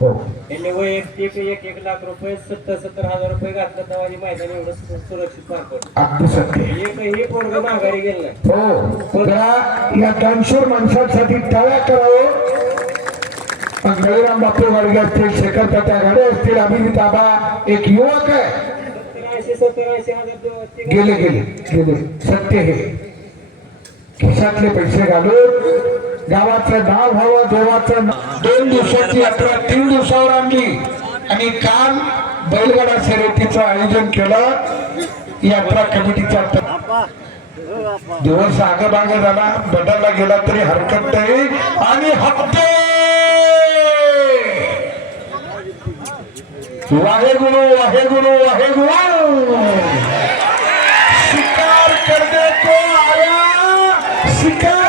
हो. यांनी वैयक्तिक 1-1 लाख रुपये 70,000 रुपये घातलं तेव्हा मैदान एवढं सुरक्षित पार पडलं. अगदी सत्य. एकही पोरग माघारी गेलं नाही. हो जरा या दानशूर माणसांसाठी टाळ्या करावं. गळीराम बापू गाडगे असतील, शेखर तात्या गाडे असतील, अभिजित आबा एक युवक आहे. 70,000-80,000 गेले गेले गेले सत्य हे. खिशातले पैसे घालून गावाचं नाव व्हावं, देवाचं 2 दिवसाची यात्रा 3 दिवसावर आणली आणि काल बैलगाडा शर्यतीचं आयोजन केलं. यात्रा कमिटीचा दिवस आगबाग झाला, बदलला गेला तरी हरकत नाही. आणि हप्ते वाहेगुरु वाहेगुरु वाहेगुरु. शिकार करने को आया, शिकार